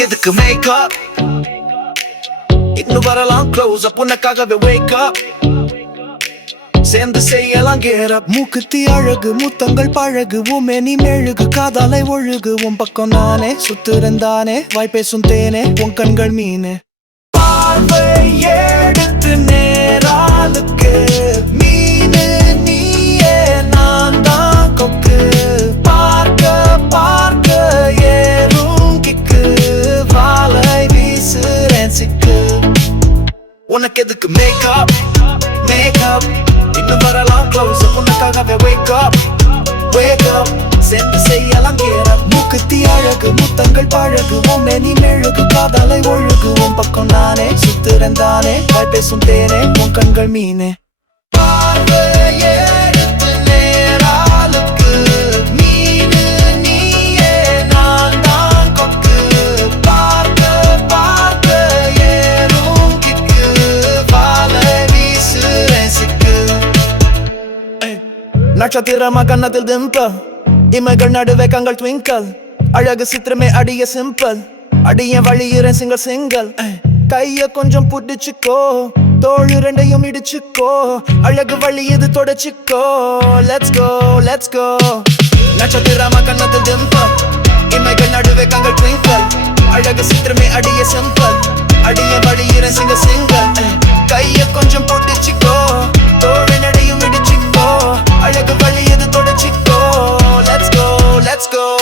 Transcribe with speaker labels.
Speaker 1: எதுக்கு மேக்கப் இன்னும் வரலாம் க்ளோஸ் அப் உனக்காகவே வேக் அப் சேர்ந்து செய்யலாம் கேரப்
Speaker 2: மூக்குத்தி அழகு மூத்தங்கள் பழகு உமேனி மெழுகு காதாலை ஒழுகு. உன் பக்கம் நானே சுத்திருந்தானே வாய் பேசும் தேனே உன் கண்கள் மீனே.
Speaker 1: உனக்கு எதுக்கு மேக்கப் மேக்கப் இன்னும் வரலாம் க்ளவுஸ் உனக்காகவே wake up. Wake up. சென்று செய்யலாம் get
Speaker 2: மூக்குத்தி அழகு முத்தங்கள் பழகு. உன் மேனி மெழுகு காதலை ஒழுகு. உன் பக்கம் நானே சுத்திருந்தானே வாய் பேசும் தேனே உன் கண்கள் மீனே.
Speaker 1: பார்வையே
Speaker 2: நட்சத்திரமா கன்னத்தில் திம்பல் இமைகள் நடுவே கங்கள் ட்விங்கல் அழகு சித்திரமே அடிய சிம்பிள். அடிய வழியிற சிங்கல் சிங்கல் கைய கொஞ்சம் புடிச்சுக்கோ. தோழு ரெண்டையும் இடிச்சுக்கோ. அழகு வழி இது தொடச்சுக்கோ. லெட்ஸ் கோ லெட்ஸ் கோ நட்சத்திரமா கன்னத்தில் திம்பல் இமைகள் நடுவே கங்கள் ட்விங்கல் அழகு சித்திரமே அடிய சிம்பிள். அடிய வழியிற சிங்க சிங்கல் Let's go.